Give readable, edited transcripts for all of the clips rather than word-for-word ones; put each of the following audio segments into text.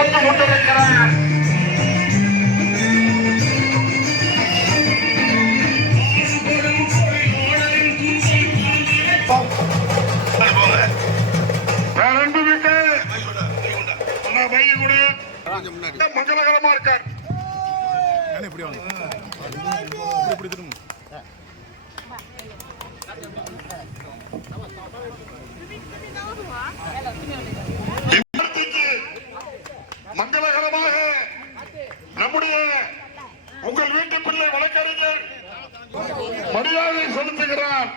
வந்து கொண்டிருக்கிறார். மங்களகரமா இருக்கார். மங்களகரமாக நம்முடைய உங்கள் வீட்டு பிள்ளை வழக்கறிஞர் மரியாதை செலுத்துகிறார்,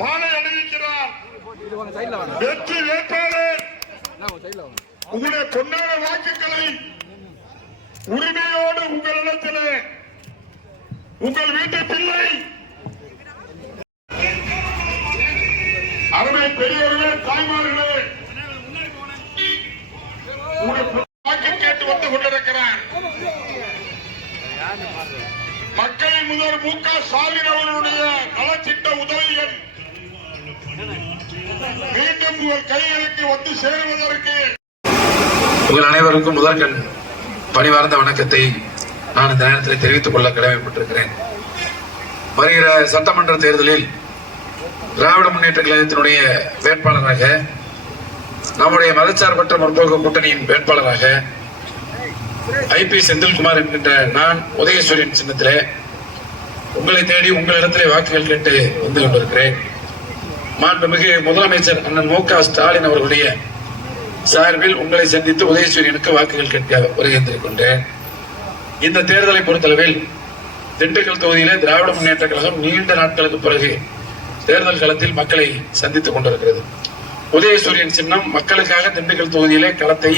மாலை அணிவிக்கிறார். வெற்றி வேட்பாளர் உங்களுடைய பொன்னான வாக்குகளை உரிமையோடு உங்களிடத்தில் உங்கள் வீட்டு பிள்ளை அருமை பெரியவர்களே, தாய்மார்களே, வாக்கு கேட்டு வந்து கொண்டிருக்கிறார். மக்களின் முதல்வர் மு க ஸ்டாலின் அவர்களுடைய நலத்திட்ட உதவிகள் மீண்டும் உங்கள் கைகளுக்கு வந்து சேருவதற்கு உங்கள் அனைவருக்கும் முதற்கண் பணிவார்ந்த வணக்கத்தை நான் இந்த நேரத்தில் தெரிவித்துக் கொள்ள கடமைப்பட்டிருக்கிறேன். வருகிற சட்டமன்ற தேர்தலில் திராவிட முன்னேற்ற கழகத்தினுடைய வேட்பாளராக, நம்முடைய மதச்சார்பற்ற முற்போக்கு கூட்டணியின் வேட்பாளராக ஐபி செந்தில்குமார் என்கின்ற நான் உதயசூரியன் சின்னத்திலே உங்களை தேடி உங்களிடத்திலே வாக்குகள் கேட்டு வந்து கொண்டிருக்கிறேன். மாண்புமிகு முதலமைச்சர் அண்ணன் மு க ஸ்டாலின் அவர்களுடைய சார்பில் உங்களை சந்தித்து உதயசூரியனுக்கு வாக்குகள் கேட்க வருகின்றேன். இந்த தேர்தலை பொறுத்தளவில் திண்டுக்கல் தொகுதியிலே திராவிட முன்னேற்ற கழகம் நீண்ட நாட்களுக்கு பிறகு தேர்தல் களத்தில் மக்களை சந்தித்துக் கொண்டிருக்கிறது. உதயசூரியன் சின்னம் மக்களுக்காக திண்டுக்கல் தொகுதியிலே களத்தை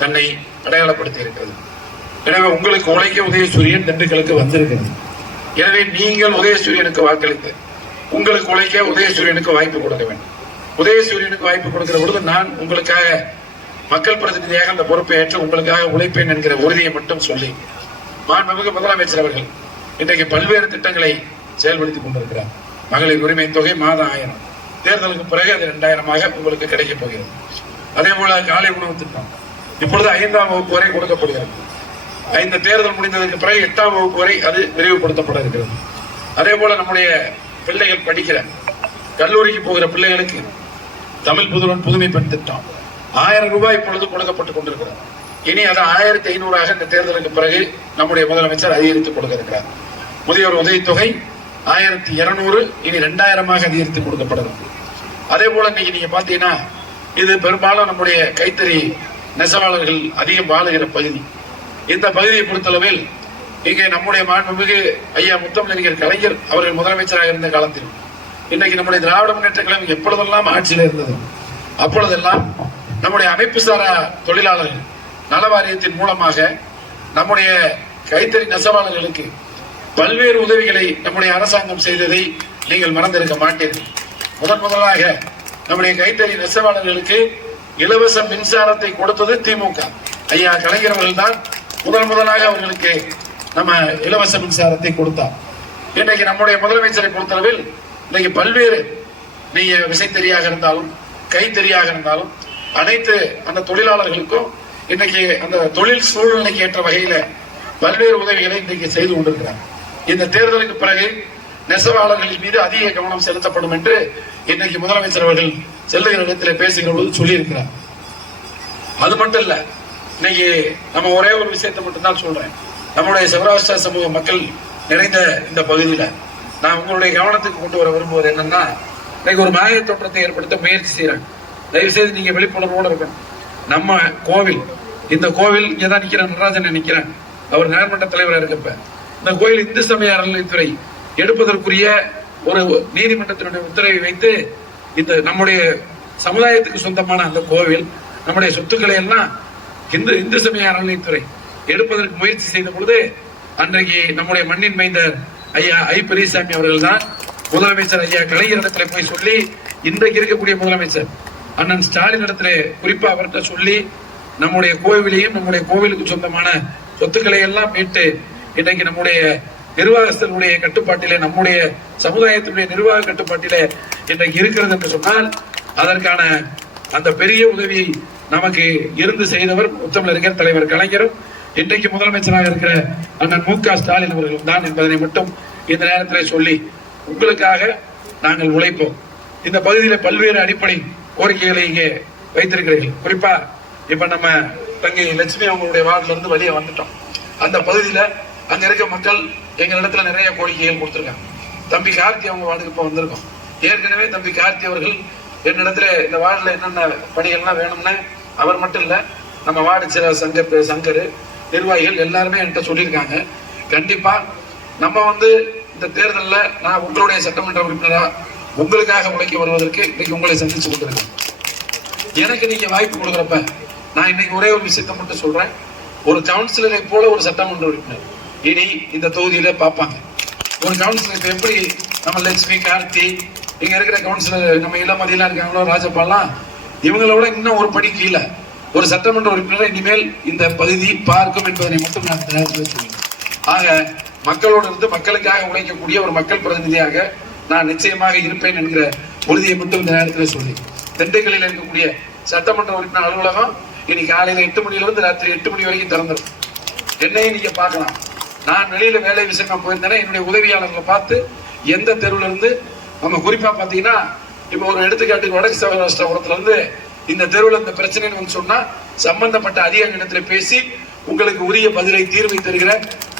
தன்னை அடையாளப்படுத்தி இருக்கிறது. எனவே உங்களுக்கு உழைக்க உதயசூரியன் திண்டுக்கலுக்கு வந்திருக்கிறது. எனவே நீங்கள் உதயசூரியனுக்கு வாக்களித்து உங்களுக்கு உழைக்க உதயசூரியனுக்கு வாய்ப்பு கொடுக்க வேண்டும். உதயசூரியனுக்கு வாய்ப்பு கொடுக்கிற பொழுது நான் உங்களுக்காக மக்கள் பிரதிநிதியாக அந்த பொறுப்பை ஏற்று உங்களுக்காக உழைப்பேன் என்கிற உறுதியை மட்டும் சொல்லி, மாண்புமிகு முதலமைச்சர் அவர்கள் இன்றைக்கு பல்வேறு திட்டங்களை செயல்படுத்திக் கொண்டிருக்கிறார். மகளிர் உரிமை தொகை மாதம் 1000, தேர்தலுக்கு பிறகு அது 2000 உங்களுக்கு கிடைக்கப் போகிறது. அதே போல காலை உணவு திட்டம் இப்பொழுது 5ஆம் வகுப்பு வரை கொடுக்கப்படுகிறது. இந்த தேர்தல் முடிந்ததற்கு பிறகு 8ஆம் வகுப்பு வரை அது விரிவுபடுத்தப்பட இருக்கிறது. அதே போல நம்முடைய பிள்ளைகள் படிக்கிற கல்லூரிக்கு போகிற பிள்ளைகளுக்கு தமிழ் புதுவன் புதுமை பெண் திட்டம் 1000 ரூபாய் இப்பொழுது கொடுக்கப்பட்டுக் கொண்டிருக்கிறது. இனி அது 1500 இந்த தேர்தலுக்கு பிறகு நம்முடைய முதலமைச்சர் அதிகரித்துக் கொடுக்க இருக்கிறார். முதியோர் உதவித்தொகை 1200 இனி 2000 அதிகரித்து கொடுக்கப்படுகிறது. அதே போல இன்னைக்கு நீங்க பாத்தீங்கன்னா இது பெரும்பாலும் நம்முடைய கைத்தறி நெசவாளர்கள் அதிகம் வாழுகிற பகுதி. இந்த பகுதியை பொறுத்தளவில் இங்கே நம்முடைய மாண்புமிகு ஐயா முத்தமிழறிஞர் கலைஞர் அவர்கள் முதலமைச்சராக இருந்த காலத்தில் இன்னைக்கு நம்முடைய திராவிட முன்னேற்ற கழகம் எப்பொழுதெல்லாம் ஆட்சியில் இருந்தது அப்பொழுதெல்லாம் நம்முடைய அமைப்பு சாரா தொழிலாளர்கள் நல வாரியத்தின் மூலமாக நம்முடைய கைத்தறி நெசவாளர்களுக்கு பல்வேறு உதவிகளை நம்முடைய அரசாங்கம் செய்ததை நீங்கள் மறந்திருக்க மாட்டீர்கள். முதலாக நம்முடைய கைத்தறி நெசவாளர்களுக்கு இலவச மின்சாரத்தை கொடுத்தது திமுக. ஐயா கலைஞர் அவர்கள் தான் முதலாக அவர்களுக்கு நம்ம இலவச மின்சாரத்தை கொடுத்தார். இன்றைக்கு நம்முடைய முதலமைச்சரை பொறுத்தளவில் இன்னைக்கு பல்வேறு நீங்க விசைத்தறியாக இருந்தாலும் கைத்தறியாக இருந்தாலும் அனைத்து அந்த தொழிலாளர்களுக்கும் இன்னைக்கு அந்த தொழில் சூழ்நிலைக்கு ஏற்ற வகையில பல்வேறு உதவிகளை இன்றைக்கு செய்து கொண்டிருக்கிறார். இந்த தேர்தலுக்கு பிறகு நெசவாளர்களின் மீது அதிக கவனம் செலுத்தப்படும் என்று இன்னைக்கு முதலமைச்சர் அவர்கள் செல்லுகிற இடத்தில் பேசுகிற போது சொல்லியிருக்கிறார். அது மட்டும் இல்ல, இன்னைக்கு நம்ம ஒரே ஒரு விஷயத்தை மட்டும்தான் சொல்றேன். நம்முடைய சௌராஷ்டிரா சமூக மக்கள் நிறைந்த இந்த பகுதியில நான் உங்களுடைய கவனத்துக்கு கொண்டு வர விரும்புவது என்னன்னா, இன்னைக்கு ஒரு மாய தோற்றத்தை ஏற்படுத்த முயற்சி செய்யறாங்க. தயவு செய்து நீங்க விழிப்புணர்வோடு இருக்கணும். நம்ம கோவில், இந்த கோவில் இங்கதான் நிக்கிறேன், நடராஜன் நிக்கிறேன், அவர் நகர்மன்ற தலைவராக இருக்கப்ப இந்த கோயில் இந்து சமய அறநிலைத்துறை எடுப்பதற்குரிய ஒரு நீதிமன்றத்தினுடைய உத்தரவை வைத்து இந்த நம்முடைய சமுதாயத்துக்கு சொந்தமான அந்த கோவில் நம்முடைய சொத்துக்களை எல்லாம் இந்து சமய அறநிலைத்துறை எடுப்பதற்கு முயற்சி செய்த பொழுது அன்றைக்கு நம்முடைய மண்ணின் மைந்தர் ஐயா ஐ பெரியசாமி அவர்கள் தான் முதலமைச்சர் ஐயா கலைஞர் இடத்துல போய் சொல்லி, இன்றைக்கு இருக்கக்கூடிய முதலமைச்சர் அண்ணன் ஸ்டாலின் இடத்துல குறிப்பா அவர்கிட்ட சொல்லி நம்முடைய கோவிலையும் நம்முடைய கோவிலுக்கு சொந்தமான சொத்துக்களை எல்லாம் மீட்டு இன்றைக்கு நம்முடைய நிர்வாகஸ்தர்களுடைய கட்டுப்பாட்டிலே, நம்முடைய சமுதாயத்தினுடைய நிர்வாக கட்டுப்பாட்டிலே இன்றைக்கு இருக்கிறது என்று சொன்னால் அதற்கான அந்த பெரிய உதவியை நமக்கு இருந்து செய்தவர் முத்தமிழறிஞர் தலைவர் கலைஞரும் இன்றைக்கு முதலமைச்சராக இருக்கிற அண்ணன் மு.க. ஸ்டாலின் அவர்களும் தான் என்பதனை மட்டும் இந்த நேரத்தில் சொல்லி உங்களுக்காக நாங்கள் உழைப்போம். இந்த பகுதியில் பல்வேறு அடிப்படை கோரிக்கைகளை இங்கே வைத்திருக்கிறீர்கள். குறிப்பா இப்ப நம்ம தங்கை லட்சுமி அவங்களுடைய வார்டுல இருந்து வெளியே வந்துட்டோம். அந்த பகுதியில அங்க இருக்க மக்கள் எங்களிடத்துல நிறைய கோரிக்கைகள் கொடுத்திருக்காங்க. தம்பி கார்த்தி அவங்க வார்டுக்கு இப்ப வந்திருக்கோம். ஏற்கனவே தம்பி கார்த்தி அவர்கள் என்னிடத்துல இந்த வார்டுல என்னென்ன பணிகள்லாம் வேணும்னு அவர் மட்டும் இல்ல, நம்ம வார்டு சங்கர் நிர்வாகிகள் எல்லாருமே என்கிட்ட சொல்லியிருக்காங்க. கண்டிப்பா நம்ம இந்த தேர்தலில் நான் உங்களுடைய சட்டமன்ற உறுப்பினரா உங்களுக்காக உழைக்க வருவதற்கு இன்னைக்கு உங்களை சந்திச்சு கொண்டிருக்கேன். எனக்கு நீங்க வாய்ப்பு கொடுக்குறப்ப நான் இன்னைக்கு ஒரே ஒரு விஷயத்த மட்டும் சொல்றேன். ஒரு கவுன்சிலரை போல ஒரு சட்டமன்ற உறுப்பினர் இனி இந்த தொகுதியில பார்ப்பாங்க. ஒரு கவுன்சிலர் எப்படி நம்ம லட்சுமி கார்த்தி இங்க இருக்கிற கவுன்சிலர் நம்ம இளமதியெல்லாம் இருக்காங்களோ ராஜப்பாலாம் இவங்களோட இன்னும் ஒரு படி கீழே ஒரு சட்டமன்ற உறுப்பினரை இனிமேல் இந்த பகுதி பார்க்கும் என்பதனை மட்டும் நான் சொல்லுவேன். ஆக மக்களோடு இருந்து மக்களுக்காக உழைக்கக்கூடிய ஒரு மக்கள் பிரதிநிதியாக நான் நிச்சயமாக இருப்பேன் என்கிற உறுதியை மட்டும் இந்த நேரத்தில் சொல்லி, திண்டுக்கல்லில் இருக்கக்கூடிய சட்டமன்ற உறுப்பினர் அலுவலகம் இனி காலையில 8 மணிலிருந்து ராத்திரி 8 மணி வரைக்கும் திறந்துடும். என்னையும் நீங்க பார்க்கலாம். நான் வெளியில வேலை விஷயமா போயிருந்தேன்னா என்னுடைய உதவியாளர்களை பார்த்து எந்த தெருவுல இருந்து நம்ம குறிப்பா பாத்தீங்கன்னா இப்ப ஒரு எடுத்துக்காட்டுக்கு வடக்கு சௌராஷ்டிரபுரத்துல இருந்து இந்த தெருவில் இந்த பிரச்சனைன்னு சொன்னா சம்பந்தப்பட்ட அதிகாரிடத்துல பேசி உங்களுக்கு உரிய பதிலை தீர்வை தருகிற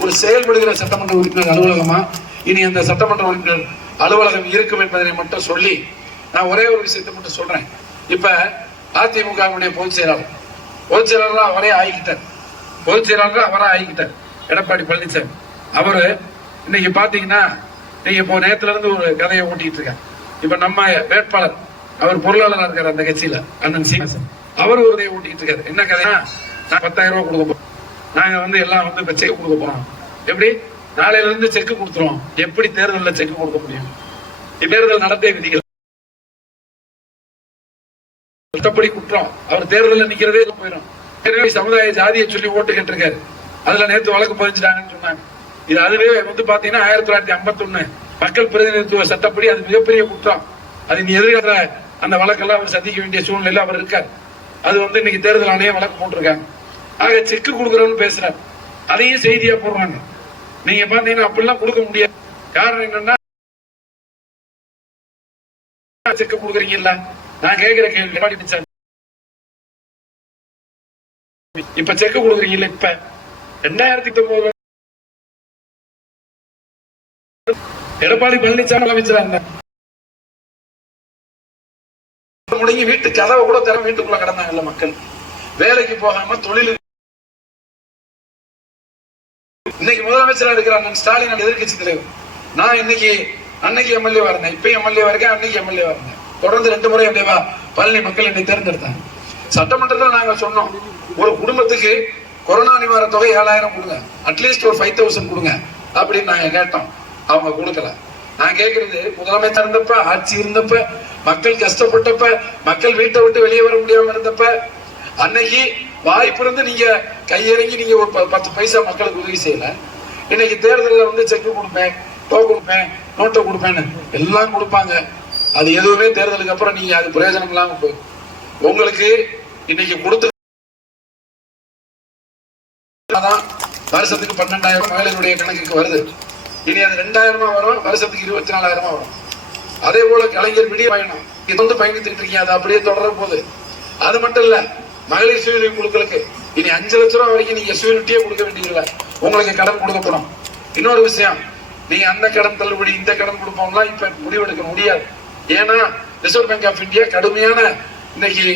ஒரு செயல்படுகிற சட்டமன்ற உறுப்பினர் அலுவலகமா இனி அந்த சட்டமன்ற உறுப்பினர் அலுவலகம் இருக்கும் என்பதனை மட்டும் சொல்லி நான் ஒரே ஒரு விஷயத்தை மட்டும் சொல்றேன். இப்ப அதிமுக பொதுச் செயலாளரா அவரே ஆகிக்கிட்டார் எடப்பாடி பழனிசாமி. அவரு இன்னைக்கு பாத்தீங்கன்னா நீங்க இப்போ நேரத்துல இருந்து ஒரு கதையை ஓட்டிட்டு இருக்காங்க. இப்ப நம்ம வேட்பாளர் அவர் பொருளாளராக இருக்காரு அந்த கட்சியில அண்ணன் சீனிவாசன், அவர் ஒரு இதை ஓட்டிட்டு இருக்காரு. என்ன கதையா, நான் 10,000 ரூபாய் கொடுக்க போறோம், நாங்க எல்லாம் இப்ப செக் கொடுக்க போறோம். எப்படி நாளையில இருந்து செக் கொடுத்துருவோம். எப்படி தேர்தலில் செக் கொடுக்க முடியும்? தேர்தல் நடத்தை விதிகள் சட்டப்படி குற்றம். அவர் தேர்தலில் நிக்கிறதே போயிடும். சமுதாய ஜாதியை சொல்லி ஓட்டு கேட்டிருக்காரு. அதுல நேற்று வழக்கு பதிஞ்சிட்டாங்கன்னு சொன்னாங்க. இது அதுவே பாத்தீங்கன்னா 1951 மக்கள் பிரதிநிதித்துவ சட்டப்படி அது மிகப்பெரிய குற்றம். அது நீ எதிர்க்கிற அந்த வழக்கெல்லாம் அவர் சந்திக்க வேண்டிய சூழ்நிலையில அவர் இருக்கார். அது இன்னைக்கு தேர்தல் ஆணையம் வழக்கு போட்டிருக்காங்க. ஆக செக்கு கொடுக்குறோம்னு பேசுறாரு, அதையும் செய்தியா போடுறாங்க. நீங்க பாத்தீங்கன்னா அப்படிலாம் கொடுக்க முடியாது. காரணம் என்னன்னா செக்கு கொடுக்குறீங்கல்ல, நான் கேட்கிற கேள்வி இப்ப செக்கு கொடுக்குறீங்கல்ல, இப்ப 2009 எடப்பாடி பழனிசாமி அமைச்சராங்க முடங்கி வீட்டு கதவை கூட திற வீட்டுக்குள்ள கிடந்தாங்கல்ல மக்கள், வேலைக்கு போகாம தொழில். இன்னைக்கு முதலமைச்சரா இருக்கிற அண்ணன் ஸ்டாலின் எதிர்கட்சி தலைவர். நான் அன்னைக்கு எம்எல்ஏவா இருந்தேன், இப்ப எம்எல்ஏவா இருக்கேன், அன்னைக்கு எம்எல்ஏவா இருந்தேன். தொடர்ந்து 2 முறை எம்எல்ஏவா பழனி மக்கள் என்னை தேர்ந்தெடுத்தாங்க. சட்டமன்றத்தில் நாங்க சொன்னோம், ஒரு குடும்பத்துக்கு கொரோனா நிவாரண தொகை 7,000 கொடுங்க, அட்லீஸ்ட் ஒரு 5,000 கொடுங்க அப்படின்னு நாங்க கேட்டோம். அவங்க கொடுக்கல. நான் கேட்கறது, முதலமைச்சர் இருந்தப்ப, ஆட்சி இருந்தப்ப, மக்கள் கஷ்டப்பட்டப்ப, மக்கள் வீட்டை விட்டு வெளியே வர முடியாம இருந்தப்ப, அன்னைக்கு வாய்ப்பு இருந்து நீங்க கையிறங்கி நீங்க ஒரு 10 பைசா மக்களுக்கு உதவி செய்யல. இன்னைக்கு தேர்தலில் செக் கொடுப்பேன், கொடுப்பேன், நோட்டை கொடுப்பேன்னு எல்லாம் கொடுப்பாங்க. அது எதுவுமே தேர்தலுக்கு அப்புறம் நீங்க அது பிரயோஜனம் இல்லாம போய் உங்களுக்கு இன்னைக்கு கொடுத்து வருஷத்துக்கு 12,000 மகளிருடைய கணக்குக்கு வருது. இனி அது 2,000 வரும், வருஷத்துக்கு 24,000 வரும். அதே போல கலைஞர் விடிய பயணம் இது பயணித்துட்டு இருக்கீங்க, அது அப்படியே தொடர போகுது. அது மட்டும் இல்ல, மகளிர் சுய உதவி குழுக்களுக்கு இனி 5 லட்சம் ரூபாய் வரைக்கும் நீங்க சுயநிட்டியே கொடுக்க வேண்டியதில்லை, உங்களுக்கு கடன் கொடுக்கப்படும். இன்னொரு விஷயம், நீங்க அந்த கடன் தள்ளுபடி இந்த கடன் கொடுப்போம்லாம் இப்ப முடிவெடுக்க முடியாது. ஏன்னா ரிசர்வ் பேங்க் ஆஃப் இந்தியா கடுமையான இன்னைக்கு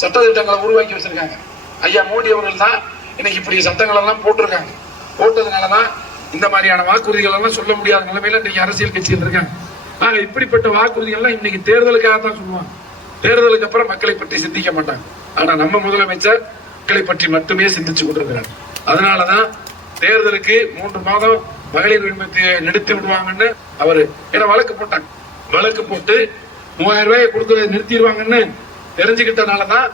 சட்ட திட்டங்களை உருவாக்கி வச்சிருக்காங்க. ஐயா மோடி அவர்கள் தான் இன்னைக்கு இப்படி சட்டங்கள் எல்லாம் போட்டிருக்காங்க. போட்டதுனாலதான் இந்த மாதிரியான வாக்குறுதிகள் எல்லாம் சொல்ல முடியாத நிலைமையில இன்னைக்கு அரசியல் கட்சியில் இருக்காங்க. ஆக இப்படிப்பட்ட வாக்குறுதிகள் எல்லாம் இன்னைக்கு தேர்தலுக்காக தான் சொல்லுவாங்க. தேர்தலுக்கு அப்புறம் மக்களை பற்றி சிந்திக்க மாட்டாங்க. ஆனா நம்ம முதலமைச்சர் மக்களை பற்றி மட்டுமே சிந்திச்சு கொண்டிருக்கிறார். அதனாலதான் தேர்தலுக்கு 3 மாதம் மகளிர் உரிமத்தை நிறுத்தி விடுவாங்கன்னு அவரு வழக்கு போட்டாங்க. வழக்கு போட்டு 3,000 ரூபாயை கொடுக்கறத நிறுத்திடுவாங்கன்னு தெரிஞ்சுக்கிட்டனாலதான்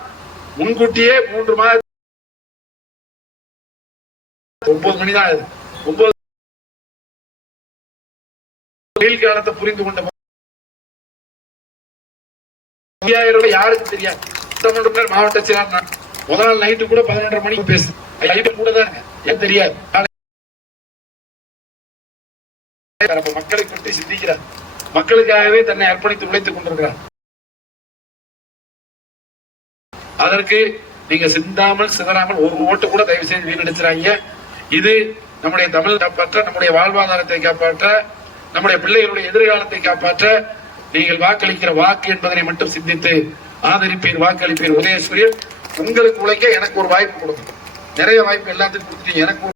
முன்கூட்டியே 3 மாதம் 9 மணி தான் 9 வெயில் காலத்தை புரிந்து கொண்ட 5,000 ரூபாய் யாருக்கு தெரியாது. சட்டமன்ற மாவட்ட செயலாளர் முதல் நாள் நைட்டு கூட 11:30 மணிக்கு பேசுது. நைட்டு கூட தான் ஏன் தெரியாது. மக்களை பற்றி சிந்திக்கிறார், மக்களுக்காகவே தன்னை அர்ப்பணித்து உழைத்துக் கொண்டிருக்கிறார். அதற்கு நீங்க சிந்தாமல் சிதறாமல் ஒரு ஓட்டு கூட தயவு செய்து வீணடிச்சிடாங்க. இது நம்முடைய தமிழ் காப்பாற்ற, நம்முடைய வாழ்வாதாரத்தை காப்பாற்ற, நம்முடைய பிள்ளைகளுடைய எதிர்காலத்தை காப்பாற்ற நீங்கள் வாக்களிக்கிற வாக்கு என்பதனை மட்டும் சிந்தித்து ஆதரிப்பீர், வாக்களிப்பீர். உதயசூரியன், உங்களுக்கு உழைக்க எனக்கு ஒரு வாய்ப்பு கொடுங்க. நிறைய வாய்ப்பு எல்லாத்துக்கும் கொடுத்துட்டீங்க, எனக்கு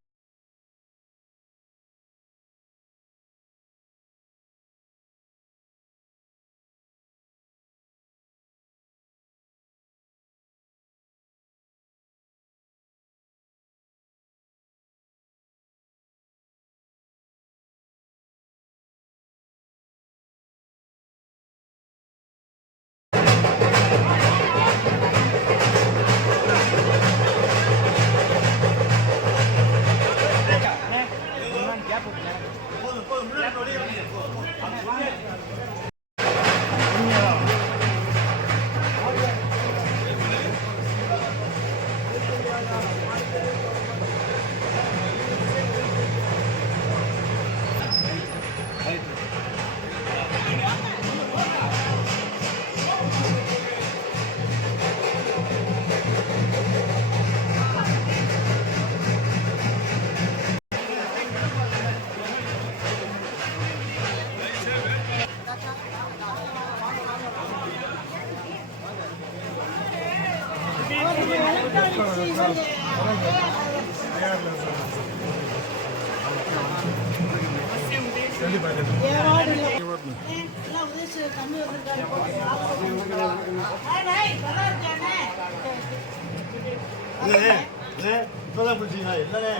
இப்பதான் பிடிச்சீங்களா? என்னன்னே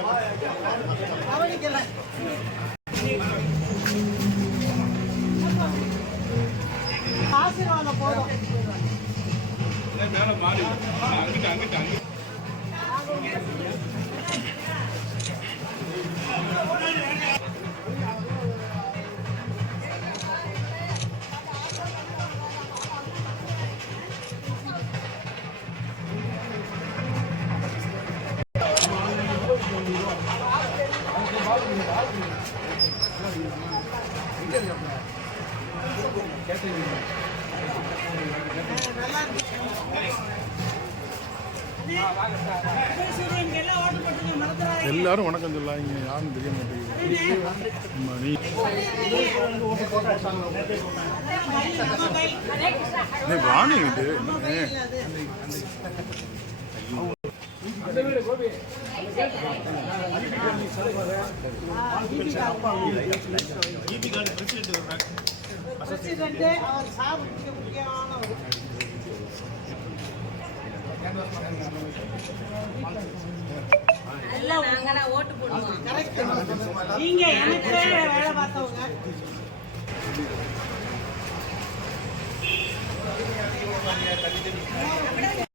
ஆசீர்வாதம் போதும். எல்லாரும் வணக்கம் சொல்லாங்க, யாரும் தெரிய மாட்டேங்குது. நீ வாணிட்டு அவர் சாப்பிட்டு முக்கியமானவர். ஓட்டு போடுவோம். நீங்க எனக்கு வேலை பார்த்தவங்க.